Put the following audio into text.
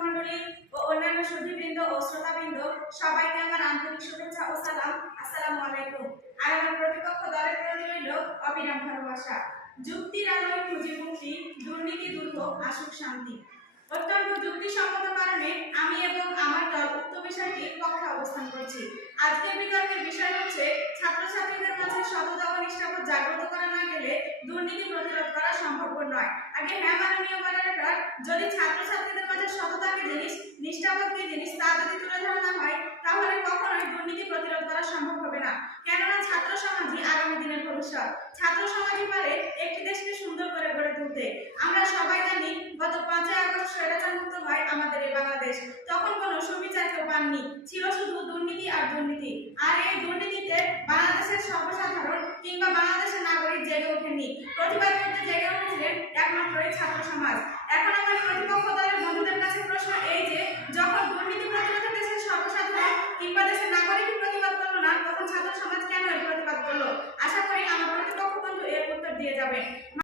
মন্ডলী ও অন্যান্য সুধীবৃন্দ ও শ্রোতাবৃন্দ, সবাইকে আমার আন্তরিক শুভেচ্ছা ও সালাম। আসসালামু আলাইকুম। আর আমার প্রতিপক্ষ দলের প্রতি রইল অবিরাম ভালোবাসা। যুক্তির আলোয় খুঁজি মুক্তি দুর্নীতি দূর হোক আসুক শান্তি। অত্যন্ত যুক্তিসঙ্গত কারণে আমি এবং আমার দল উক্ত বিষয়টির পক্ষে অবস্থান করছি। আজকের বিতর্কের বিষয় হচ্ছে, ছাত্রছাত্রীদের মাঝে সততা ও নিষ্ঠাবোধ জাগ্রত করা না গেলে দুর্নীতি প্রতিরোধ করা সম্ভব নয় আগে হ্যাঁ মাননীয় মডারেটর যদি ছাত্রছাত্রীদের মাঝে সততা জিনিস নিষ্ঠাবোধ জিনিস তা যদি তুলে ধরা হয়, তাহলে কখনোই দুর্নীতি প্রতিরোধ করা সম্ভব হবে না। কেননা ছাত্র সমাজই আগামী দিনের ভবিষ্যৎ। ছাত্র সমাজই পারে একটি দেশকে সুন্দর করে গড়ে তুলতে। আমরা সবাই জানি, গত পাঁচই আগস্ট স্বৈরাচার মুক্ত হয় আমাদের এই বাংলাদেশ। তখন কোনো সুবিচার কেউ পাননি। ছিল শুধু দুর্নীতি আর দুর্নীতি। আর এই দুর্নীতিতে বাংলাদেশের সর্বসাধারণ কিংবা বাংলাদেশের নাগরিক জেগে ওঠেনি প্রতিবাদ করতে জেগে উঠেছিলেন একমাত্রই ছাত্র সমাজ। এখন আমার প্রতিপক্ষ দলের বন্ধুদের কাছে প্রশ্ন এই যে, যখন দুর্নীতি প্রতিরোধে দেশের সর্বসাধারণ কিংবা দেশের নাগরিক প্রতিবাদ করল না, তখন ছাত্র সমাজ কেন এর প্রতিবাদ করল? আশা করি আমার প্রতিপক্ষ বন্ধু এর উত্তর দিয়ে যাবে।